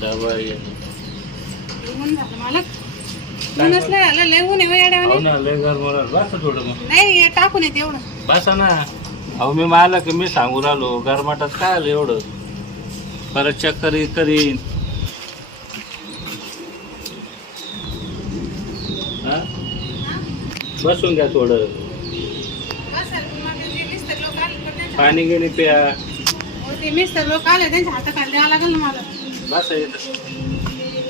डबा ये. ऊन झालं मालक. ऊनच लय आलं लय ऊन आहे हो येड्यावानी. ना लय घर मला बसा थोडं मग. नाही हे टाकून येते एवढं. बसा ना. अहो मी मला की मी सांगू राहिलो. गरमाटात काय आलं एवढं? परत चक्कर करीन हा? बसून घ्या थोडं. मिस्टर लोक आले पण त्यांच्या- पाणी गेली प्या. हो, ते मिस्टर लोक आले त्यांच्या हाताखाली द्यावं लागेल ना मला. बसा येतं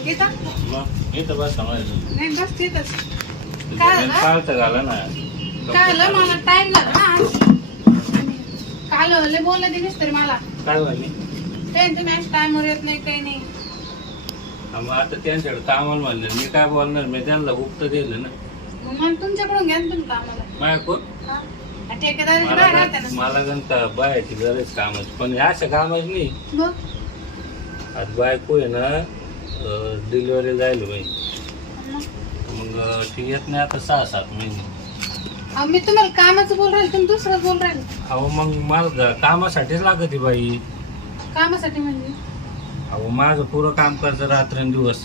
येतं? बसा. नाही बस झालं? चालतं घाला ना. काय मला टाइम झाला ना. काल लय बोलले ते मिस्टर मला. काय झाली? ते तुम्ही आज टाइमवर येत नाही काही नाही. मग आता त्यांच्याकडे कामाला म्हणलं मी काय बोलणार? मी त्यांना गुप्त दिलं ना. मग मला तुमच्याकडून घ्या ना तुम्ही कामाला. माझ्या कोण? ठेकेदारीची मला गणता बायाची गरज कामाची. पण अशा कामाच नाही. आज बायको आहे ना डिलिव्हरी जायला बाई मग. ती येत नाही आता सहा सात महिने. अहो, मी तुम्हाला कामाचं बोल राहिले तुम्ही दुसरं बोल राहिले. अहो मग मला ग- कामासाठीच लागत आहे बाई. कामासाठी म्हणजे? अहो माझं पुरं काम करतं रात्रंदिवस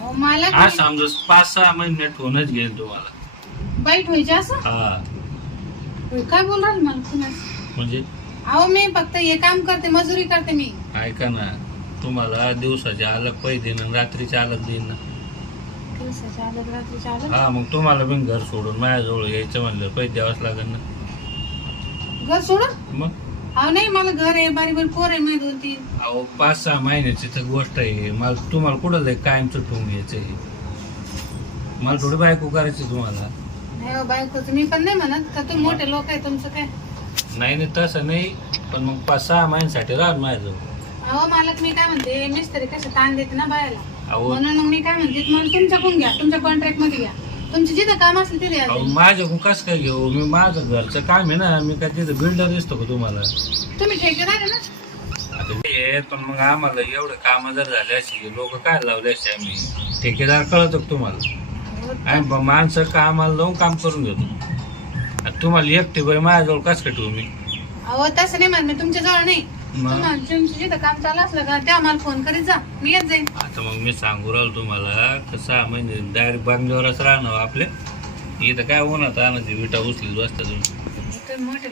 अहो, मला आज समजा पाच सहा महिने ठेवूनच घेईन तुम्हाला. बाईट व्हायची असं? हा. काय बोल राहिले मला म्हणजे? अहो मी फक्त हे काम करते मजुरी करते मी. ऐका ना. तुम्हाला दिवसाचे अलग पैसे देईन आणि रात्रीचे अलग देईन ना. दिवसाच्या रात्रीच्या हा मग तुम्हाला पण घर सोडून माझ्याजवळ यायचं म्हणलं पैसे द्यावाच लागेल ना. घर सोडून? मग? अहो नाही मला घर आहे बारी बारी पोर आहे माझी दोन तीन. अहो पाच सहा महिन्याची तर गोष्ट आहे. मला तुम्हाला कुठं लय कायमचं ठेवून घ्यायचं आहे? मला थोडी बायको करायची तुम्हाला. नाही हो बायकोच मी पण नाही म्हणत. का तुम्ही मोठे लोक आहे तुमचं काय? नाही नाही तसं नाही. पण मग पाच सहा महिन्यासाठी राहा माझ्याजवळ. अहो मालक मी काय म्हणते मिस्त्री कसं ताण देते ना बायाला. अहो. म्हणून मग मी काय म्हणते मला तुमच्याकडून घ्या तुमच्या कॉन्ट्रॅक्टमध्ये घ्या. तुमचं जिथं काम असेल तिथे अहो माझ्याकडून कसं काय घेऊ? मी माझं घरचं काम आहे ना मी काय तिथं बिल्डर दिसतो का तुम्हाला? तुम्ही ठेकेदार आहे ना? आता आहे, पण मग आम्हाला एवढे काम जर झाले असे लोक काय लावले असते आम्ही? ठेकेदार कळतो का तुम्हाला? अहो, आम्ही ब- माणसं कामाला लावून काम करून घेतो आता तुम्हाला एकटे बाई माझ्याजवळ कसं काय ठेवू मी? अहो तसं नाही म्हणत मी तुमच्या जवळ नाही. मग? तुम्हाला तुमचं जिथं काम चालू असलं का त्या मला फोन करीत जा. मी येत जाईन. आता मग मी सांगू राहिलो तुम्हाला कसं म्हणजे डायरेक्ट बांगल्यावरच राहणं आपले. इथं काय उन्हात आणायची विटा उचली बसता तुम्ही.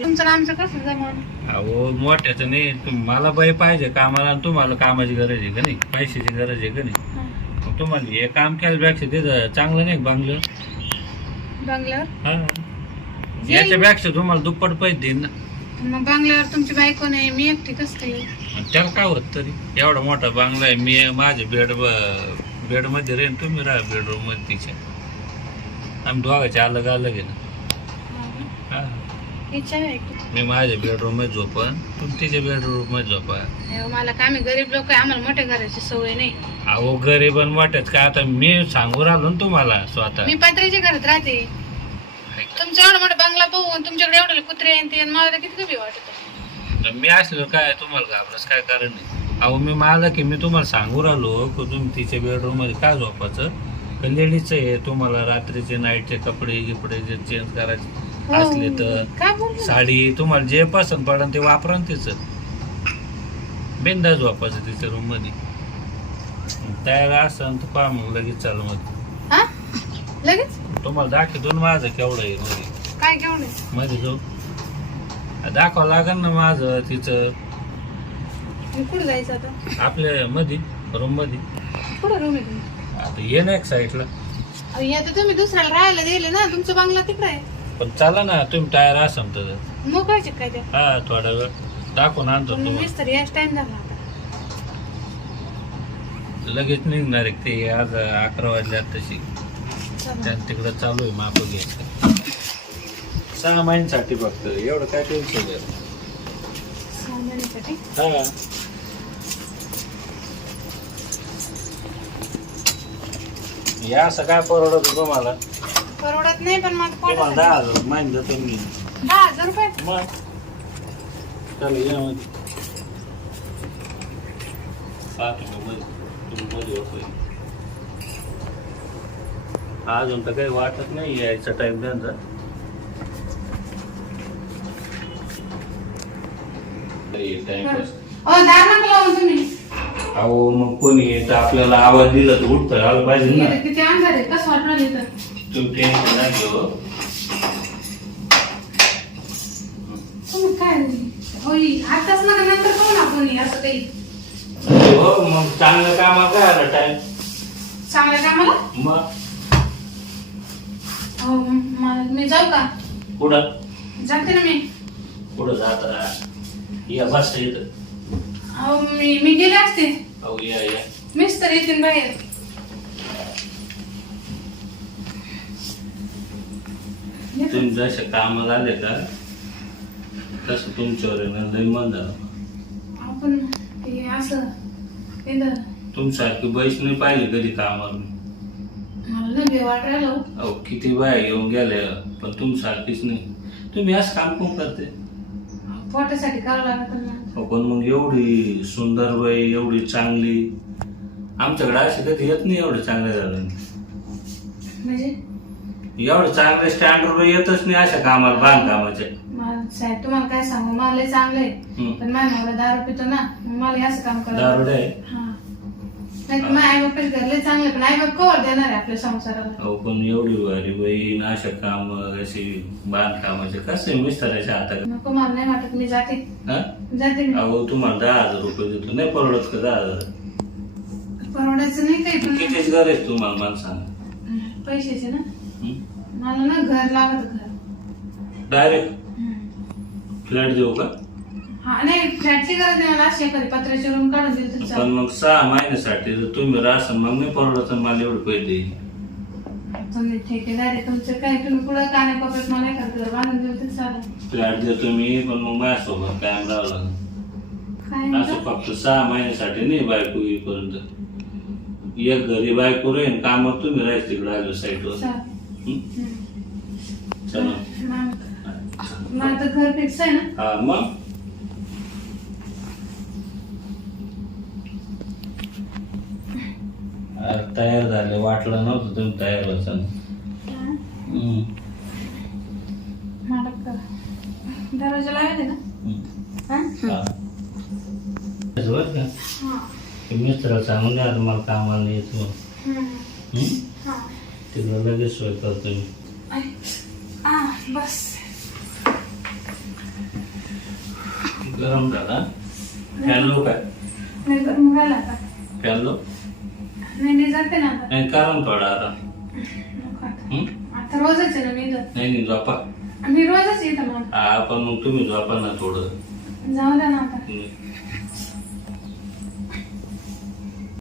तुमचं आणि आमचं कसं अहो मोठ्याचं नाही मला बाई पाहिजे कामाला आणि तुम्हाला कामाची गरज आहे का नाही? पैशाची गरज आहे का नाही? मग तुम्हाला हे काम केल्यापेक्षा तिथं चांगलं नाही का बांगलं बंगल्यावर? हा. याच्यापेक्षा तुम्हाला दुप्पट पैसे देईन ना. मग बंगल्यावर तुमची बायको नाही मी एकटी कसं काय? येऊ? त्याला काय होत तरी? एवढा मोठा बांगला आहे मी माझे बेड बेडमध्ये राहीन तुम्ही राहा बेडरूममध्ये तिच्या. आम्ही दोघांचे अलग अलग आहे ना. हा. इच्छा आहे की. मी माझ्या बेडरूममध्ये झोपन तुम्ही तिच्या बेडरूममध्ये झोपा. अहो, मला काय आम्ही गरीब लोक आहे आम्हाला मोठ्या घराची सवय नाही. अहो गरीब आणि मोठ्यात काय आता मी सांगू राहिलो ना तुम्हाला स्वतः. मी पत्र्याच्या घरात राहते. तुमचं एवढं मोठं बंगला पाहून तुमच्याकडे एवढे कुत्रे आणि ते आणि मला तर किती कमी वाटत? तर मी असलो काय तुम्हाला घाबराच काय कारण नाही. अहो मी मला की मी तुम्हाला सांगू राहिलो की तुम्ही तिच्या बेडरूममध्ये काय झोपायचं? का लेडीजचं आहे तुम्हाला रात्रीचे नाईटचे कपडे गिपडे जे चेंज करायचे असले तर काय साडी तुम्हाला जे पसंत पडन ते वापरा ना तिचं. बिंदाच वापरायचं तिच्या रूममध्ये तयार असन तर पहा मग लगेच चालू हा? लगेच? तुम्हाला दाखवतो ना माझं केवढं आहे मध्ये. काय घेऊन ये? मध्ये जाऊ. दाखवावं लागेल ना माझं तिचं. मी कुठं जायचं आता? आपल्या मध्ये रूममध्ये. कुठं रूम आहे तुम्ही आता ये ना एक साईडला अहो, या तर तुम्ही दुसऱ्याला राहायला दिले ना तुमचं बंगला तिकडे आहे. पण चला ना तुम्ही टायर असाल तर. मोकळायचे काय ते? हा थोडा वेळ. दाखवून आणतो पण तुम्हाला. मिस्तर याच टाइम झाला आता. लगेच निघणार आहे ते आज अकरा वाजल्यात तशी चला. त्या तिकडं चालू आहे माप घ्यायचं. सहा महिन्यासाठी फक्त एवढं काय टेन्शन आहे सहा महिन्यासाठी? हा. या असं काय परवडत होतं मला. परवडत नाही पण मग तुम्हाला पोटासाठी. दहा हजार महिने देतो मी. दहा हजार रुपये? मग. चला या मध्ये सात मध्ये तुम्ही मध्ये अजून तर काही वाटत नाही यायचा टाइम त्यांचा. अहो मग कोणी येतं? आपल्याला आवाज दिला तर उठतं आलं पाहिजे ना. इथं किती अंधार आहे कसं वाटलं इथं? तुम्ही टेन्शन नाही घेऊ. काय होई आताच नका नंतर पाहू ना कोणी असं काही. हो मग चांगलं कामाला काय आलं टाइम चांगल्या कामाला? मग? हो मला मी जाऊ का? पुढं जाते ना मी. पुढं जाता? या बस इथं. अहो मी मी गेले असते. अहो या या. मीच तर येते बाहेर. येते. तुम्ही जसे कामाला आले का तसं तुमच्यावर आहे ना लय मन झालं. आपण ते असं इथं तुमच्यासारखी बैस नाही पाहिली कधी कामाला बे वाटायला हो. अहो किती बाया येऊन गेल्या पण तुमच्यासारखीच नाही. तुम्ही असं काम कोण करते? पोटासाठी करावं लागत ना. अहो, पण मग एवढी सुंदर बाई एवढी चांगली. आमच्याकडे अशी कधी येत नाही एवढं चांगल्या झालं. म्हणजे? एवढं चांगले स्टँडर्ड येतच नाही अशा कामाला बांधकामाचे. मला साहेब तुम्हाला काय सांगू? मला लय चांगलं आहे. हम्म. पण माझ्या नवरा दारू पितो ना मग मला हे असं काम करावं दारुडे आहे हा. नाही तर माझ्या आई बापाचे घर लय चांगले पण आई बाप कवर देणार आहे आपल्या संसाराला? अहो पण एवढी बाई ना अशा काम अशी बांधकामाचे कसे मिस्टराच्या हाताकडे नको मला नाही वाटत मी जाते. हा? जाते मी. अहो तुम्हाला दहा हजार रुपये देतो. नाही परवडत का दहा हजार? परवडायचं नाही काही पण. कितीच घर आहे तुम्हाला मला सांगा. पैशाचे ना? मला ना घर लागत घर. डायरेक्ट? हम्म. फ्लॅट देऊ का? हा नाही फ्लॅटची गरज नाही मला अशी एखादी पत्र्याची रूम काढून पण. मग सहा महिन्यासाठी जर तुम्ही राहसान मग नाही परवडत आणि मला एवढे पैसे तुम्ही ठेकेदार आहे तुमचं काय तुम्ही पुढं कानाकोपऱ्यात मला एखादं घर बांधून दिलं तरी चालेल. फ्लॅट देतो मी पण मग माझ्यासोबत कायम राहावं लागेल. काय असं म्हणता? फक्त सहा महिन्यासाठी नाही बायको येईपर्यंत. एक घरी बायको राहीन कामात तुम्ही राहायचं तिकडे आलो साईडवर चालेल. हम्म. चला. मग आता घर फिक्स आहे ना? हा मग? तयार झाले वाटलं नव्हतं तुम्ही तयार व्हायचं हं. मला का दरवाजा लावायला ना हं. हा? हा. असं बरं का हा. ते मित्राला सांगून द्या आता मला कामाला येत हम्म. हं? तिकडं लगेच सोय करतो मी आई. आ, बस गरम झाला फॅन लो काय नाही फॅन लो नाही नाही जाते ना आता नाही कारण थोडा आता नको आता. हं? आता रोजच आहे ना मी इथं. नाही नाही झोपा मी रोजच येतं मग हा पण मग तुम्ही झोपा ना थोडं जाऊ द्या ना आता हं.